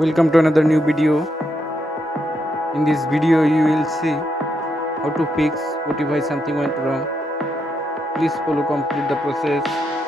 Welcome to another new video. In this video you will see how to fix Spotify something went wrong. Please follow complete the process.